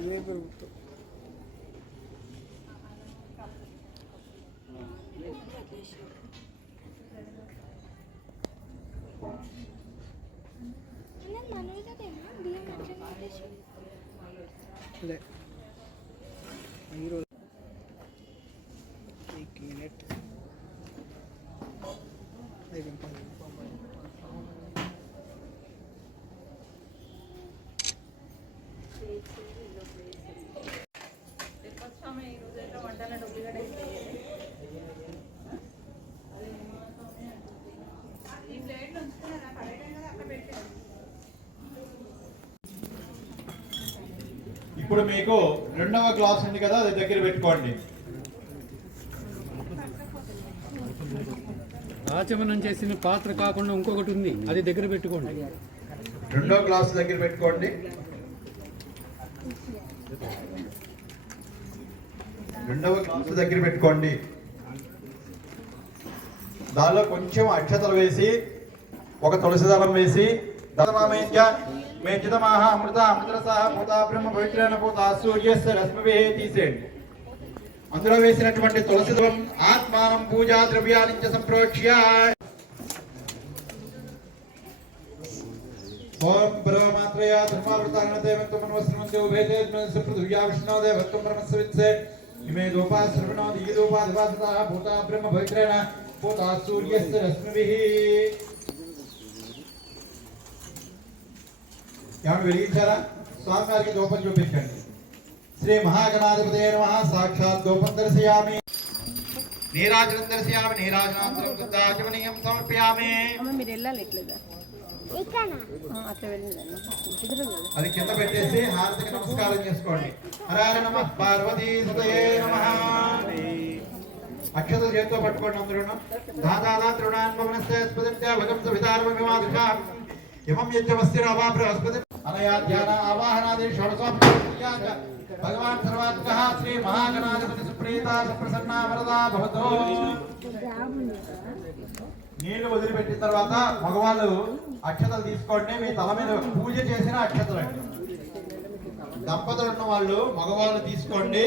TV పెరుగుతుంది లే. ఈరోజు ఇప్పుడు మీకు రెండవ క్లాస్ ఉంది కదా అది దగ్గర పెట్టుకోండి. ఆచమనం చేసిన పాత్ర కాకుండా ఇంకొకటి ఉంది అది దగ్గర పెట్టుకోండి. రెండో క్లాస్ దగ్గర పెట్టుకోండి. రెండవ క్లాస్ దగ్గర పెట్టుకోండి. దానిలో కొంచెం అక్షతలు వేసి ఒక తులసి దళం వేసి దళమామేజ్య మేచితమాహ అమృత అమృతరసహ భూత బ్రహ్మ పవిత్రైన భూత సూర్యస్య రశ్మివే తీసేయండి అందులో వేసినటువంటి తులసి ఆత్మానం పూజా ద్రవ్యాన్ని సంప్రోక్ష్య ఓం పృథివ్యా బ్రహ్మస్విత్సే ఇమే దూపా శ్రవణో దిగదూపా భూత బ్రహ్మ పవిత్రేణ భూత సూర్యస్య రశ్మిభిః. ఏమన్నా వెలిగించారా? స్వామివారికి దూపం చూపించండి. శ్రీ మహాగణాధిపతే నమః. సాక్షాత్ దూపం దర్శయామి. నీరాజనం దర్శయామి. నీరాజనాంతరం శుద్ధాచమనీయం సమర్పయామి. మీరు వెళ్ళాలి ఎట్లేదా అది కింద పెట్టేసి హారతికి నమస్కారం చేసుకోండి. హరార నమ. పార్వతీ సుతయే నమ. అక్షతలు చేతితో పట్టుకోండి అందరూ. దాదాదా తృణాన్ భగం ఇమం బృహస్పతి అనయా ధ్యాన ఆవాహనాది షోడశోపచార భగవాన్ సర్వాత్మక శ్రీ మహాగణాధిపతి సుప్రీత సుప్రసన్న వరదా భవతో నీళ్ళు వదిలిపెట్టిన తర్వాత మగవాళ్ళు అక్షతలు తీసుకోండి మీ తల మీద పూజ చేసిన అక్షతలు అండి. దంపతులు ఉన్న వాళ్ళు మగవాళ్ళు తీసుకోండి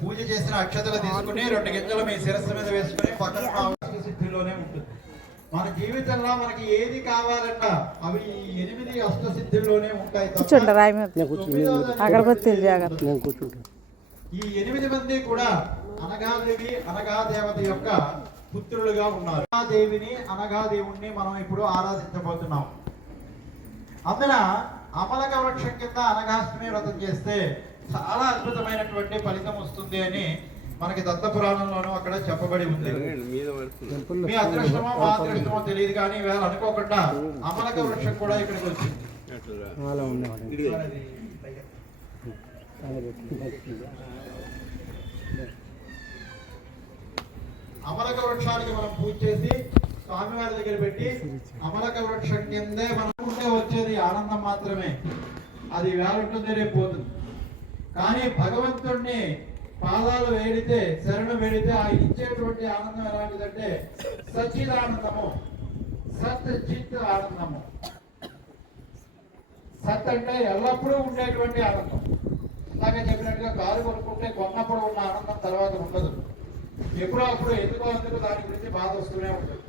పూజ చేసిన అక్షతలు తీసుకుని రెండు గింజలు మీ శిరస్సు మీద వేసుకుని పక్కన సిద్ధిలోనే ఉంటుంది. మన జీవితంలో మనకి ఏది కావాలన్నా అవి ఈ ఎనిమిది ఉంటాయి రాయి మీద. తొమ్మిదవది అగరబత్తి జాగ్రత్త. ఈ ఎనిమిది మంది కూడా అనగాదేవి అనగాదేవత యొక్క పుత్రులుగా ఉన్నారు. అనగాదేవిని అనగాదేవుణ్ణి మనం ఇప్పుడు ఆరాధించబోతున్నాం. అందున అమలక వృక్షం కింద అనగాష్టమి వ్రతం చేస్తే చాలా అద్భుతమైనటువంటి ఫలితం వస్తుంది అని మనకి దత్త పురాణంలోనూ అక్కడ చెప్పబడి ఉంది. మీ అదృష్టమో మా అదృష్టమో తెలియదు కానీ వేళ అనుకోకుండా అమలక వృక్షం కూడా ఇక్కడికి వచ్చింది. అమలక వృక్షానికి మనం పూజ చేసి స్వామివారి దగ్గర పెట్టి అమలక వృక్షం కిందే మనం ఉంటే వచ్చేది ఆనందం మాత్రమే. అది వేలుంటుంది రేపు పోతుంది. కానీ భగవంతుణ్ణి పాదాలు వేడితే శరణు వేడితే ఆయన ఇచ్చేటువంటి ఆనందం ఎలాంటిదంటే సచిదానందము సత్ చిత్ ఆనందము. సత్ అంటే ఎల్లప్పుడూ ఉండేటువంటి ఆనందం. ఇందాక చెప్పినట్టుగా కారు కొనుక్కుంటే కొన్నప్పుడు ఉన్న ఆనందం తర్వాత ఉండదు. ఎప్పుడో అప్పుడు ఎందుకో అందుకు దాని గురించి బాధ వస్తూనే ఉంటుంది.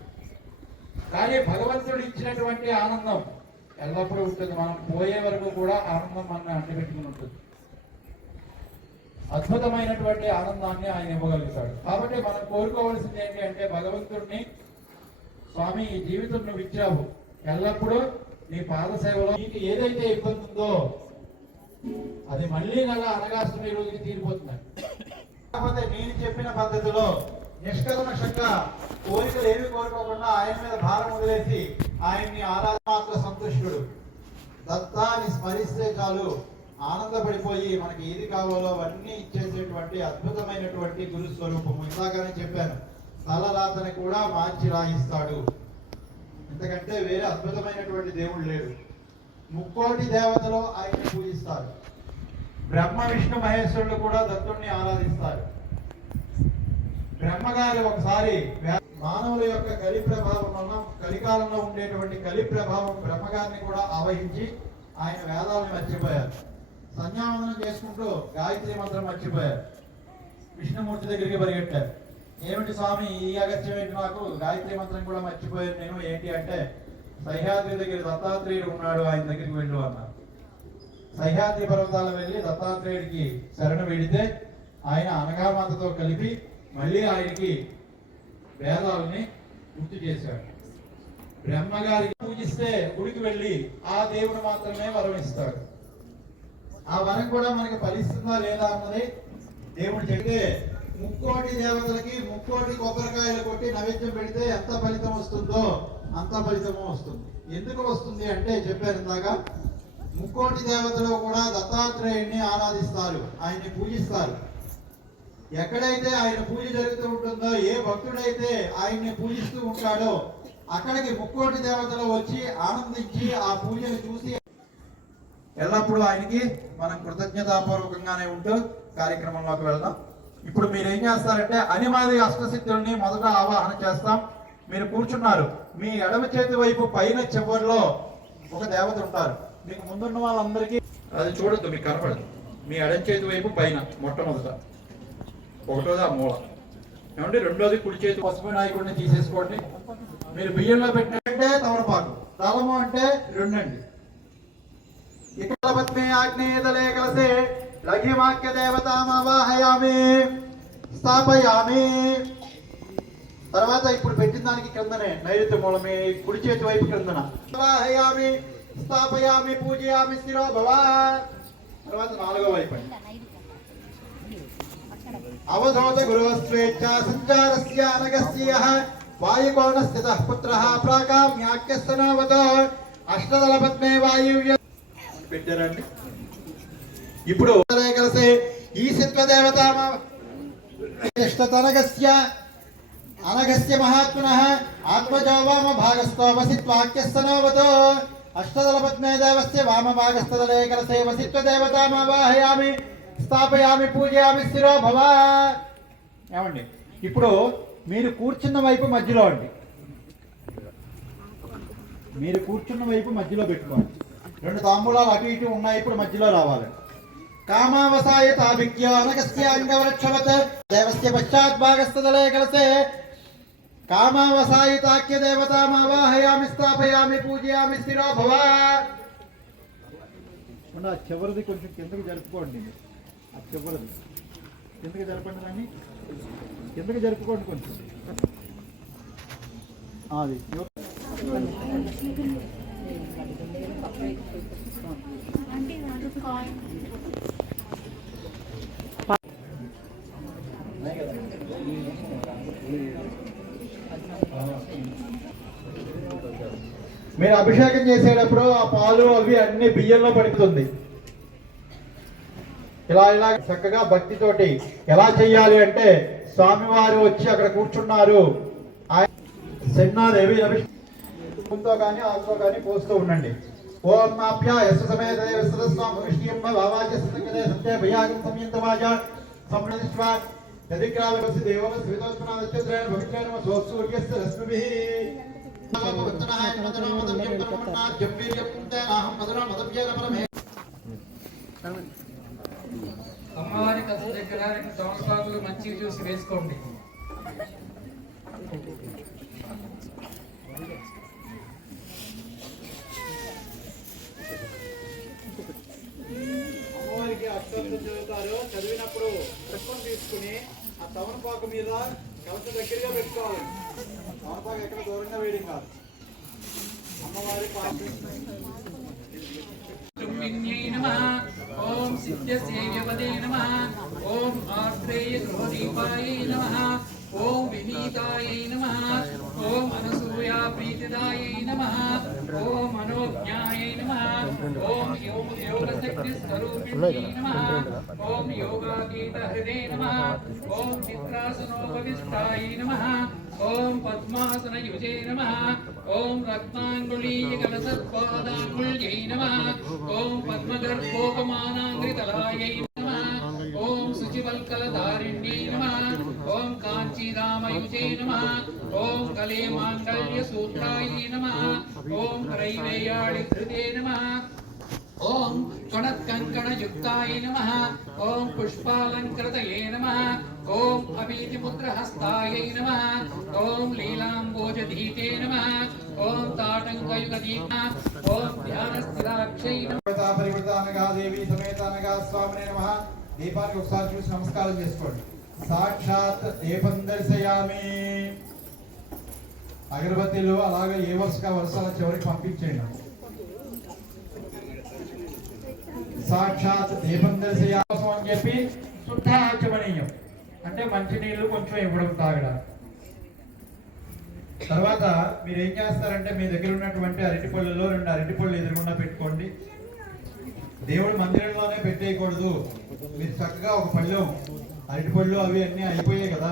కానీ భగవంతుడు ఇచ్చినటువంటి ఆనందం ఎల్లప్పుడూ ఉంటుంది. మనం పోయే వరకు కూడా ఆనందం మన అంటిపెట్టుకుని ఉంటుంది. అద్భుతమైనటువంటి ఆనందాన్ని ఆయన ఇవ్వగలుగుతాడు. కాబట్టి మనం కోరుకోవాల్సింది ఏంటి అంటే భగవంతుడిని స్వామి ఈ జీవితం నువ్వు ఇచ్చావు. ఎల్లప్పుడూ నీ పాద సేవలో నీకు ఏదైతే ఇబ్బంది ఉందో అది మళ్ళీ నెల అనగాష్టమి రోజుకి తీరిపోతున్నాయి కాకపోతే నేను చెప్పిన పద్ధతిలో నిష్కల్మషంగా కోరికలు ఏమి కోరుకోకుండా ఆయన మీద భారం వదిలేసి ఆయన్ని ఆరాధన మాత్ర సంతుష్టుడు దత్తాన్ని స్మరిస్తే చాలు. ఆనందపడిపోయి మనకి ఏది కావాలో అవన్నీ ఇచ్చేసేటువంటి అద్భుతమైనటువంటి గురు స్వరూపము ఇందాకనే చెప్పాను తలరాతని కూడా మార్చి రాయిస్తాడు. ఎందుకంటే వేరే అద్భుతమైనటువంటి దేవుడు లేడు. ముక్కోటి దేవతలు ఆయన్ని పూజిస్తారు. బ్రహ్మ విష్ణు మహేశ్వరులు కూడా దత్తుణ్ణి ఆరాధిస్తారు. బ్రహ్మగారు ఒకసారి మానవుల యొక్క కలి ప్రభావం వల్ల కలికాలంలో ఉండేటువంటి కలి ప్రభావం బ్రహ్మగారిని కూడా ఆవహించి ఆయన వేదాలను మర్చిపోయారు. సంధ్యావందనం చేసుకుంటూ గాయత్రి మంత్రం మర్చిపోయారు. విష్ణుమూర్తి దగ్గరికి పరిగెట్టారు. ఏమిటి స్వామి ఈ అగత్యం ఏంటి నాకు గాయత్రి మంత్రం కూడా మర్చిపోయాను నేను. ఏంటి అంటే సహ్యాద్రి దగ్గర దత్తాత్రేయుడు ఉన్నాడు ఆయన దగ్గరికి వెళ్ళు అన్నారు. సహ్యాద్రి పర్వతాలు వెళ్ళి దత్తాత్రేయుడికి శరణు వెడితే ఆయన అనగామాతతో కలిపి మళ్ళీ ఆయనకి వేదాలని గుర్తు చేశాడు. బ్రహ్మగారికి పూజిస్తే గుడికి వెళ్ళి ఆ దేవుడు మాత్రమే వరం ఇస్తాడు ఆ వరం కూడా మనకి ఫలిస్తుందా లేదా అన్నది దేవుడు చెప్తే ముక్కోటి దేవతలకి ముక్కోటి కొబ్బరికాయలు కొట్టి నైవేద్యం పెడితే ఎంత ఫలితం వస్తుందో అంత ఫలితము వస్తుంది. ఎందుకు వస్తుంది అంటే చెప్పారు ఇందాక ముక్కోటి దేవతలు కూడా దత్తాత్రేయుడిని ఆరాధిస్తారు ఆయన్ని పూజిస్తారు. ఎక్కడైతే ఆయన పూజ జరుగుతూ ఉంటుందో ఏ భక్తుడైతే ఆయన్ని పూజిస్తూ ఉంటాడో అక్కడికి ముక్కోటి దేవతలు వచ్చి ఆనందించి ఆ పూజను చూసి ఎల్లప్పుడూ ఆయనకి మనం కృతజ్ఞతాపూర్వకంగానే ఉంటూ కార్యక్రమంలోకి వెళ్దాం. ఇప్పుడు మీరు ఏం చేస్తారంటే అనిమాది అష్టసిద్ధుల్ని మొదట ఆవాహన చేస్తాం. మీరు కూర్చున్నారు. మీ ఎడమ చేతి వైపు పైన చివరిలో ఒక దేవత ఉంటారు. మీకు ముందున్న వాళ్ళందరికీ అది చూడొద్దు మీకు కనపడదు. మీ ఎడమ చేతి వైపు పైన మొట్టమొదట. ఒకటోది ఆ మూల. ఏమంటే రెండోది కుడి చేతి పసుపు నాయకుడిని తీసేసుకోండి. మీరు బియ్యంలో పెట్టినట్టే తమలపాకు. తలము అంటే రెండండి. ఇక్కడ పద్మే ఆగ్నేయదలే కలసే లఘిమాక్య దేవతామావాహయామి స్థాపయామి తర్వాత ఇప్పుడు పెట్టిన దానికి క్రిందనే నైరుతి మూలమే కుడి చేతి వైపు క్రిందన ఆవాహయామి స్థాపయామి పూజయామి స్థిరో భవ తర్వాత నాలుగో వైపు అండి అవధోత గురుస్వేచ్ఛ సంచారస్య అనగస్య వాయుకోణ స్థిత పుత్ర ప్రాకామ్యాఖ్యస్తనవతో అష్టదల పద్మే వాయువ్య పెట్టారండి. ఇప్పుడు కలిసి ఈ సిత్వ దేవత అనగస్య అనగస్య మహాత్మన ఆత్మజో వామ భాగస్థో అష్టదల పద్మే దేవస్య వామ భాగస్థదలే కలసే వసిత్వ దేవతామావాహయామి స్థాపయామి పూజయామి స్థిరో భవ. ఏమండి? ఇప్పుడు మీరు కూర్చున్న వైపు మధ్యలో అండి. మీరు కూర్చున్న వైపు మధ్యలో పెట్టుకోండి. రెండు తాంబూలాలు అటు ఇటు ఉన్నాయి ఇప్పుడు మధ్యలో రావాలి. కామావసాయ తాభిక్య అనగస్య అంగవృక్షవత్ దేవస్య పశ్చాత్ భాగస్థదలే కలసే. కామావసాయ తాక్య దేవతామావాహయామి స్థాపయామి పూజయామి స్థిరో భవ. ఆ చివరిది కొంచెం కిందకి జరుపుకోండి ఆ చివరిది. కిందకి జరపండి దాన్ని. కిందకి జరుపుకోండి కొంచెం. ఆ, అది. మీరు అభిషేకం చేసేటప్పుడు ఆ పాలు అవి అన్ని బియ్యంలో పడుతుంది. ఇలా ఇలా చక్కగా భక్తితోటి ఎలా చెయ్యాలి అంటే స్వామివారు వచ్చి అక్కడ కూర్చున్నారు. ఆయన సెన్నాదేవి అభిషేకంతో కానీ ఆకుతో కానీ పోస్తూ ఉండండి. ఓం మాభ్యా సమేత విశ్వస్వామి విష్ణుయం భావాజ సత్యదే సత్య భయాగం సంయంత వాజ సంప్రదిష్వ. యదిగ్రామసి దేవమ శ్రీతోస్మనా నక్షత్రేణ రశ్మిభిః. అమ్మవారి కథ దగ్గర రెండు తమలపాకులు మంచివి చూసి వేసుకోండి. అక్షరం చదువుతారు చదివినప్పుడు పుష్పం తీసుకుని ఆ తమలపాకు మీద కలస దగ్గరగా పెట్టుకోవాలి. తమలపాకు ఎక్కడ దూరంగా వేయడం కాదు. అమ్మవారి పాత్ర తుమ్మిన్యై నమః ఓం సిద్ధ్యసేవ్యపదే నమః. ఓం ఆశ్రేయ గృహదీపాయ నమ. ఓం వినీతాయ నమ. ఓం అనసూయా ప్రీతిదాయ నమ. ఓం మనోజ్ఞాయై నమః ఓం యోగ యోగశక్తి స్వరూపిణ్యై నమః. ఓం యోగాగీత హృదే నమః. ఓం చిత్రాసనోపవిష్టాయై నమః. ఓం పద్మాసన యుజే నమః. ఓం రత్నాంగుళీయ కలసత్పాదాంగుళ్యై నమః. ఓం పద్మగర్భోపమానాంగ్రితలాయై నమః. ఓం శుచివల్కలధారిణ్యై నమః. ఓం కాంచీరామయుజే నమః. ఓం కలే మాంగళ్య సూత్రాయై నమః ఓం కరైవేయాళి ధృతే నమః ఓం కణత్కంకణ పుష్పాలయుక్తాయ నమః ఓం పుష్పాలంకృతయే నమః ఓం అభీతిముద్రహస్తాయై నమః ఓం లీలాంబోజధీతే నమః ఓం తాటంకయుగదీత ఓం ధ్యానస్థిరాక్షై నమః పరివృతానగా దేవి సమేతానగా స్వామిని నమ దీపానికి ఒకసారి చూసి నమస్కారం చేసుకోండి. సాక్షాత్ దీపం దర్శయామి అగరబత్తీలు అలాగే ఏ వరుసగా వరుసల చివరికి పంపించేయండి. సాక్షాత్ దీపం దర్శయాసం అని చెప్పి శుద్ధాచమనీయం. అంటే మంచినీళ్ళు కొంచెం ఇవ్వడం తాగడానికి తర్వాత మీరు ఏం చేస్తారంటే మీ దగ్గర ఉన్నటువంటి అరటిపళ్ళలో రెండు అరటిపళ్ళు ఎదురుకుండా పెట్టుకోండి. దేవుడు మందిరంలోనే పెట్టేయకూడదు. మీరు చక్కగా ఒక పళ్ళెం అరటిపళ్ళు అవి అన్నీ అయిపోయాయి కదా.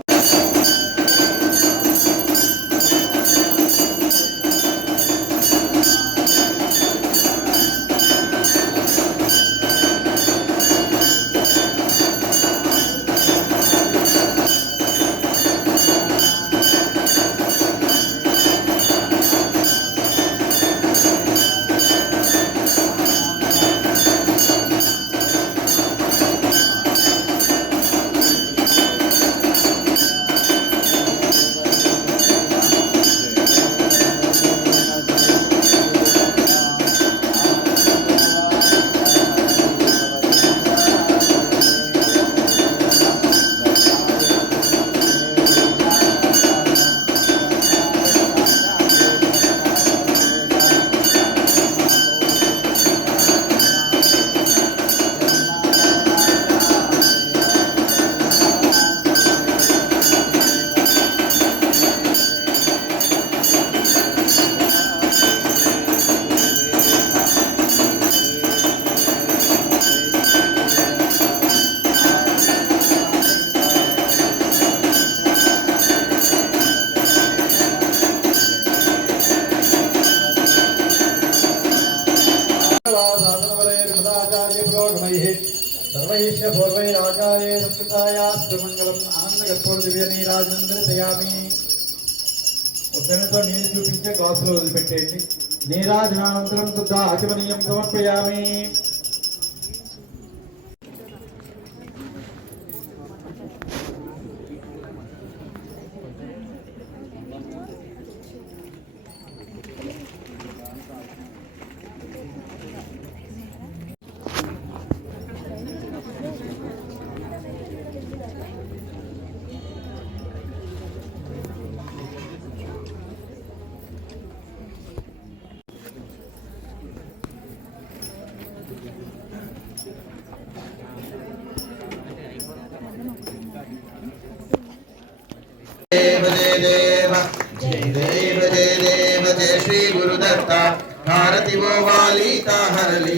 నీళ్ళు వదిలిపెట్టేయండి. నీరాజనానంతరం శుద్ధ ఆచమనీయం సమర్పయామి.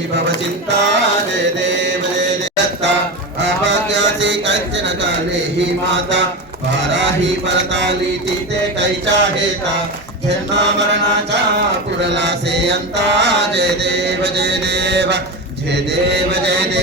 हरली भव चिंता जय देव जय ही माता वाराही परताली पुरला से अंता जय देव जय देव जय देव जय देव